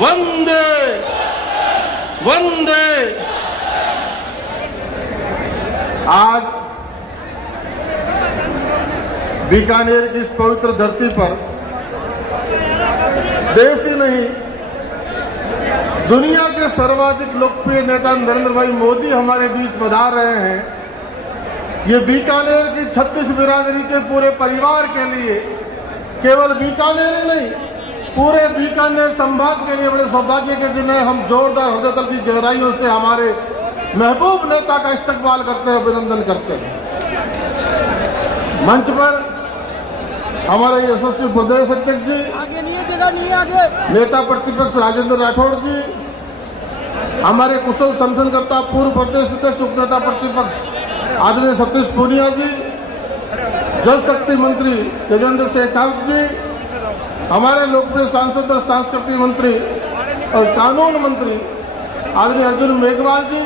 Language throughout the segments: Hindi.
वंदे वंदे। आज बीकानेर की इस पवित्र धरती पर देश ही नहीं दुनिया के सर्वाधिक लोकप्रिय नेता नरेंद्र भाई मोदी हमारे बीच पधार रहे हैं। ये बीकानेर की 36 बिरादरी के पूरे परिवार के लिए, केवल बीकानेर ही नहीं पूरे बीकानेर संभाग के लिए बड़े सौभाग्य के दिन है। हम जोरदार हृदय तल की गहराइयों से हमारे महबूब नेता का इस्तकबाल करते हैं, अभिनंदन करते हैं। मंच पर हमारे यशस्वी प्रदेश अध्यक्ष जी, आगे नहीं है, जगह नहीं है आगे, नेता प्रतिपक्ष राजेंद्र राठौड़ जी, हमारे कुशल संगठनकर्ता पूर्व प्रदेश अध्यक्ष उपनेता प्रतिपक्ष आदरणीय सतीश पूनिया जी, जल शक्ति मंत्री गजेंद्र शेखावत जी, हमारे लोकप्रिय सांसद और सांस्कृतिक मंत्री और कानून मंत्री आदरणीय अर्जुन मेघवाल जी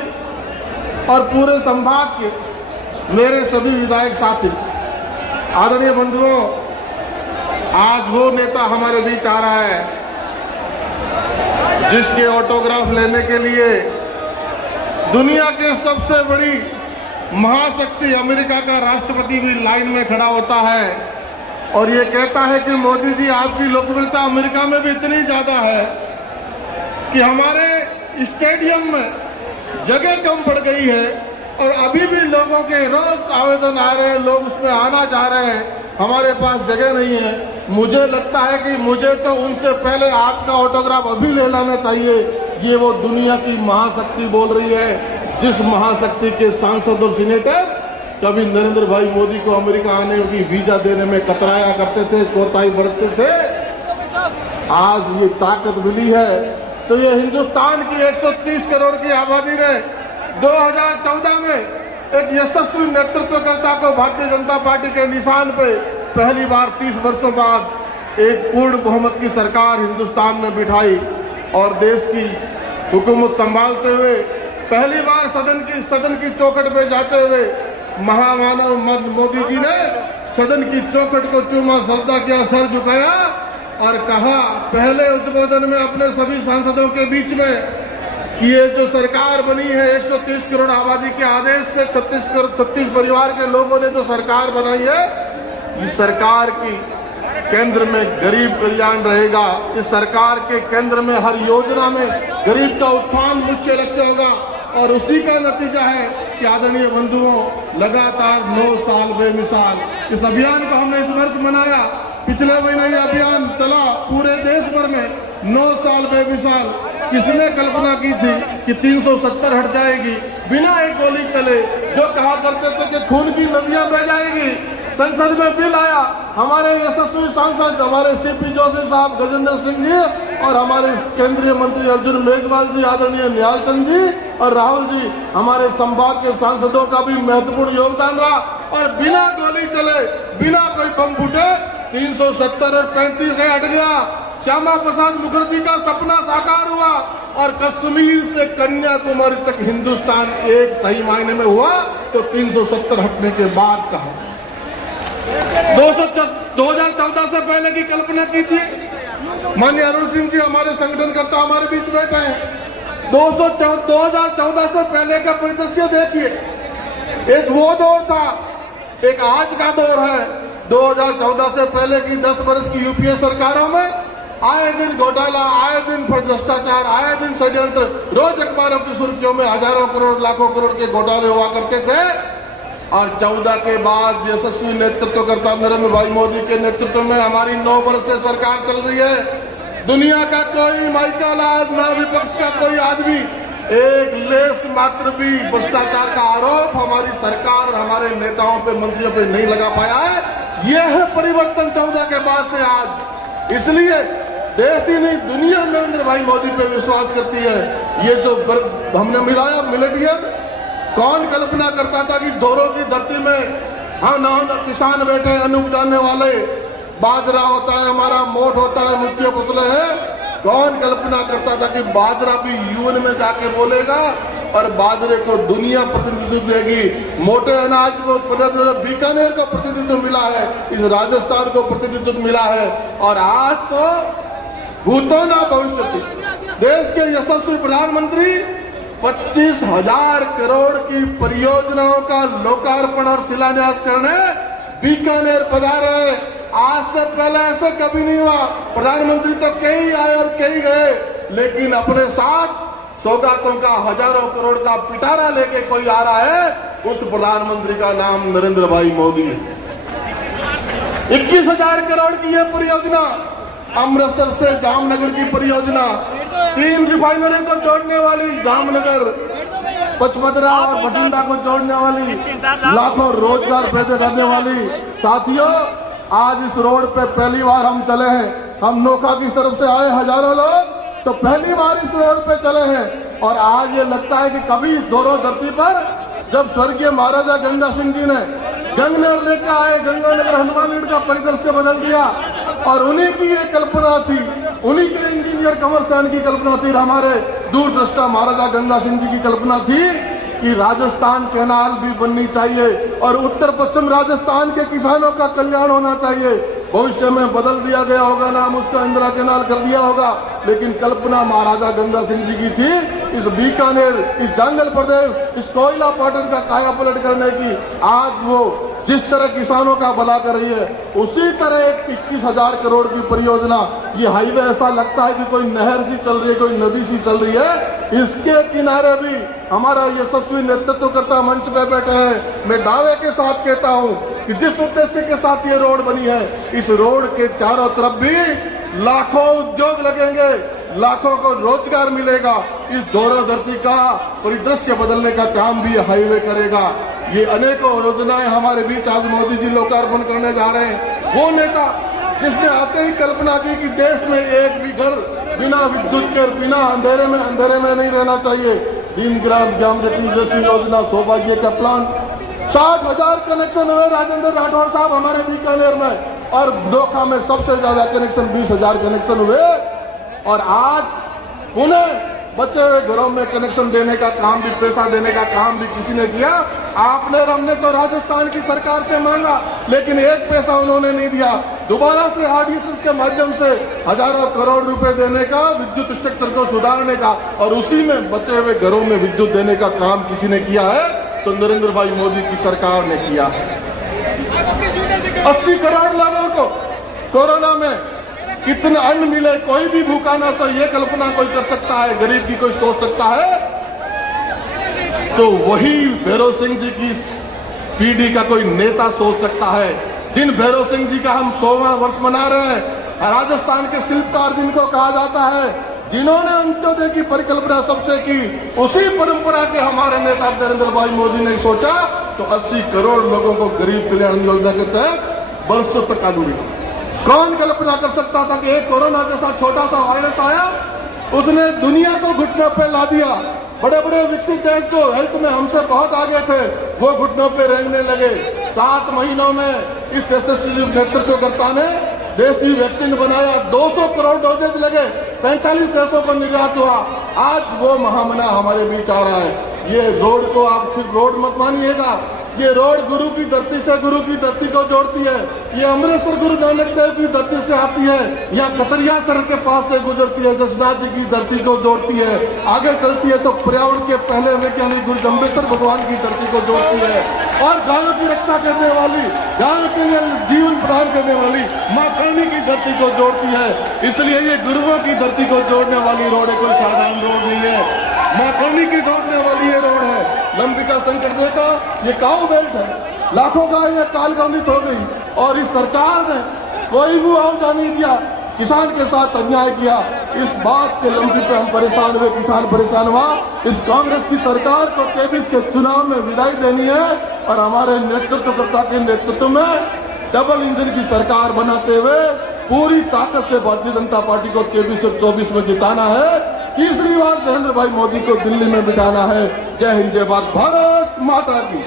और पूरे संभाग के मेरे सभी विधायक साथी, आदरणीय बंधुओं, आज वो नेता हमारे बीच आ रहा है जिसके ऑटोग्राफ लेने के लिए दुनिया के सबसे बड़ी महाशक्ति अमेरिका का राष्ट्रपति भी लाइन में खड़ा होता है और ये कहता है कि मोदी जी आपकी लोकप्रियता अमेरिका में भी इतनी ज्यादा है कि हमारे स्टेडियम में जगह कम पड़ गई है और अभी भी लोगों के रोज आवेदन आ रहे हैं, लोग उसमें आना चाह रहे हैं, हमारे पास जगह नहीं है। मुझे लगता है कि मुझे तो उनसे पहले आपका ऑटोग्राफ अभी ले लेना चाहिए। ये वो दुनिया की महाशक्ति बोल रही है, जिस महाशक्ति के सांसद और सीनेटर कभी नरेंद्र भाई मोदी को अमेरिका आने की वीजा देने में कतराया करते थे, कोताही बरतते थे। आज ये ताकत मिली है तो ये हिंदुस्तान की 130 करोड़ की आबादी ने 2014 में एक यशस्वी नेतृत्वकर्ता को भारतीय जनता पार्टी के निशान पे पहली बार 30 वर्षों बाद एक पूर्ण बहुमत की सरकार हिंदुस्तान में बिठाई और देश की हुकूमत संभालते हुए पहली बार सदन की चौखट पे जाते हुए महामानव मोदी जी ने सदन की चौखट को चूमा, श्रद्धा किया, सर झुकाया और कहा पहले उद्बोधन में अपने सभी सांसदों के बीच में कि ये जो सरकार बनी है 130 करोड़ आबादी के आदेश से 36 परिवार के लोगों ने जो सरकार बनाई है, इस सरकार की केंद्र में गरीब कल्याण रहेगा। इस सरकार के केंद्र में हर योजना में गरीब का उत्थान मुख्य लक्ष्य होगा और उसी का नतीजा है कि आदरणीय बंधुओं लगातार 9 साल बेमिसाल इस अभियान को हमने इस वर्ष मनाया। पिछले महीने ये अभियान चला पूरे देश भर में 9 साल बेमिसाल। किसने कल्पना की थी कि 370 हट जाएगी बिना एक गोली चले? जो कहा करते थे कि खून की नदियां बह जाएगी, संसद में बिल आया। हमारे यशस्वी सांसद हमारे सीपी जोशी साहब, गजेंद्र सिंह जी और हमारे केंद्रीय मंत्री अर्जुन मेघवाल जी, आदरणीय निहाल चंद जी और राहुल जी, हमारे संभाग के सांसदों का भी महत्वपूर्ण योगदान रहा और बिना गोली चले, बिना कोई बम फूटे 370 और 35 से हट गया। श्यामा प्रसाद मुखर्जी का सपना साकार हुआ और कश्मीर से कन्याकुमारी तक हिंदुस्तान एक सही मायने में हुआ तो 370 हटने के बाद कहा। 2014 से पहले की कल्पना कीजिए। माननीय अरुण सिंह जी हमारे संगठनकर्ता हमारे बीच बैठे हैं। 2014 से पहले का परिदृश्य देखिए। एक वो दौर था, एक आज का दौर है। 2014 से पहले की 10 वर्ष की यूपीए सरकारों में आए दिन घोटाला, आए दिन भ्रष्टाचार, आए दिन षड्यंत्र, रोज अखबारों की सुर्खियों में हजारों करोड़, लाखों करोड़ के घोटाले हुआ करते थे। और 14 के बाद यशस्वी नेतृत्वकर्ता नरेंद्र भाई मोदी के नेतृत्व में हमारी 9 वर्ष से सरकार चल रही है। दुनिया का कोई माइकल आज ना विपक्ष का कोई आदमी एक लेस मात्र भी भ्रष्टाचार का आरोप हमारी सरकार और हमारे नेताओं पे, मंत्रियों पे नहीं लगा पाया है। यह है परिवर्तन 14 के बाद से आज। इसलिए देश ही नहीं दुनिया नरेंद्र भाई मोदी पे विश्वास करती है। ये जो हमने मिलाया मिलेट ईयर, कौन कल्पना करता था कि दोरों की धरती में हम किसान बैठे, अन्न उपजाने वाले, बाजरा होता है हमारा, मोट होता है, मुख्य पुतले है। कौन कल्पना करता था कि बाजरा भी यूएन में जाके बोलेगा और बाजरे को दुनिया प्रतिनिधित्व देगी। मोटे अनाज को बीकानेर को प्रतिनिधित्व मिला है, इस राजस्थान को प्रतिनिधित्व मिला है और आज तो भूतो ना भविष्य देश के यशस्वी प्रधानमंत्री 25,000 करोड़ की परियोजनाओं का लोकार्पण और शिलान्यास करने बीकानेर पधारे। आज से पहले ऐसे कभी नहीं हुआ। प्रधानमंत्री तो कई आए और कई गए, लेकिन अपने साथ सौगातों का हजारों करोड़ का पिटारा लेके कोई आ रहा है, उस प्रधानमंत्री का नाम नरेंद्र भाई मोदी है। 21,000 करोड़ की यह परियोजना, अमृतसर से जामनगर की परियोजना, 3 रिफाइनरी को जोड़ने वाली, जामनगर, पचमढ़ी और बठिंडा को जोड़ने वाली, लाखों रोजगार पैदा करने वाली। साथियों, आज इस रोड पे पहली बार हम चले हैं। हम नोखा की तरफ से आए हजारों लोग, तो पहली बार इस रोड पे चले हैं। और आज ये लगता है कि कभी इस दोनों धरती पर जब स्वर्गीय महाराजा गंगा सिंह जी ने गंगनगर लेकर आए, गंगानगर हनुमानगढ़ का परिदृश्य बदल दिया, और उन्हीं की ये कल्पना थी, उन्हीं के इंजीनियर कंवर सेन की कल्पना थी, हमारे दूरदृष्टा महाराजा गंगा सिंह जी की कल्पना थी कि राजस्थान कैनाल भी बननी चाहिए और उत्तर पश्चिम राजस्थान के किसानों का कल्याण होना चाहिए। भविष्य में बदल दिया गया होगा नाम उसका, इंदिरा कैनाल कर दिया होगा, लेकिन कल्पना महाराजा गंगा सिंह जी की थी इस बीकानेर, इस जंगल प्रदेश, इस कोयला पाटन का काया पलट करने की। आज वो जिस तरह किसानों का भला कर रही है, उसी तरह एक 21,000 करोड़ की परियोजना, ये हाईवे ऐसा लगता है कि कोई नहर सी चल रही है, कोई नदी सी चल रही है। इसके किनारे भी हमारा यशस्वी नेतृत्वकर्ता मंच पे बैठे हैं। मैं दावे के साथ कहता हूं कि जिस उद्देश्य के साथ ये रोड बनी है, इस रोड के चारों तरफ भी लाखों उद्योग लगेंगे, लाखों को रोजगार मिलेगा। इस दोनों धरती का परिदृश्य बदलने का काम भी हाईवे करेगा। ये अनेकों योजनाएं हमारे बीच आज मोदी जी लोकार्पण करने जा रहे हैं। वो नेता जिसने आते ही कल्पना की कि देश में एक भी घर बिना विद्युत के, बिना अंधेरे में नहीं रहना चाहिए। दीनदयाल ग्राम ज्योति जैसी योजना, सौभाग्य का प्लान, 60,000 कनेक्शन हुए राजेंद्र राठौर साहब हमारे बीकानेर में, और नोखा में सबसे ज्यादा कनेक्शन 20,000 कनेक्शन हुए। और आज पुनः बचे हुए घरों में कनेक्शन देने का काम भी, पैसा देने का काम भी किसी ने किया। आपने और हमने तो राजस्थान की सरकार से मांगा, लेकिन एक पैसा उन्होंने नहीं दिया। दोबारा से आरडीएसएस के माध्यम से हजारों करोड़ रुपए देने का, विद्युत स्ट्रक्चर को सुधारने का, और उसी में बचे हुए घरों में विद्युत देने का काम किसी ने किया है, तो नरेंद्र भाई मोदी की सरकार ने किया है। 80 करोड़ लोगों को कोरोना में कितना अन्न मिले, कोई भी भूखा ना सो, ये कल्पना कोई कर सकता है, गरीब की कोई सोच सकता है? तो वही भैरव सिंह जी की पीढ़ी का कोई नेता सोच सकता है। जिन भैरव सिंह जी का हम 100वां वर्ष मना रहे हैं, राजस्थान के शिल्पकार जिनको कहा जाता है, जिन्होंने अंत्योदय की परिकल्पना सबसे की, उसी परंपरा के हमारे नेता नरेंद्र भाई मोदी ने सोचा तो 80 करोड़ लोगों को गरीब कल्याण योजना के तहत बरसों तक आलू मिला। कौन कल्पना कर सकता था कि एक कोरोना जैसा छोटा सा वायरस आया, उसने दुनिया को घुटनों पे ला दिया। बड़े बड़े विकसित देश जो हेल्थ में हमसे बहुत आगे थे, वो घुटनों पे रेंगने लगे। 7 महीनों में इस यशस्वी नेतृत्वकर्ता ने देसी वैक्सीन बनाया, 200 करोड़ डोजेज लगे, 45 देशों को निर्यात हुआ। आज वो महामना हमारे बीच आ रहा है। ये रोड को आप सिर्फ रोड मत मानिएगा, ये रोड गुरु की धरती से गुरु की धरती को जोड़ती है। ये अमृतसर गुरु नानक देव की धरती से आती है, या कतरिया सर के पास से गुजरती है, जसनाथ जी की धरती को जोड़ती है। आगे चलती है तो पर्यावरण के पहले वैज्ञानिक गुरु जम्बेश्वर भगवान की धरती को जोड़ती है, और गायों की रक्षा करने वाली, गायों के लिए जीवन प्रदान करने वाली माँ काली की धरती को जोड़ती है। इसलिए ये गुरुओं की धरती को जोड़ने वाली रोड है, कोई साधारण रोड नहीं है। माँ काली की जोड़ने वाली ये रोड है। लंबिका शंकर देव का ये काऊ बेल्ट है, लाखों गायें कालगौनित हो गई, और इस सरकार ने कोई भी मुआवजा नहीं दिया, किसान के साथ अन्याय किया। इस बात के लंबी पे हम परेशान हुए, किसान परेशान हुआ। इस कांग्रेस की सरकार को 23 के चुनाव में विदाई देनी है, और हमारे नेतृत्वकर्ता के नेतृत्व में डबल इंजन की सरकार बनाते हुए पूरी ताकत से भारतीय जनता पार्टी को 23 से 24 में जिताना है। तीसरी बार नरेंद्र भाई मोदी को दिल्ली में बिठाना है। जय हिंद, जय भारत, भारत माता की।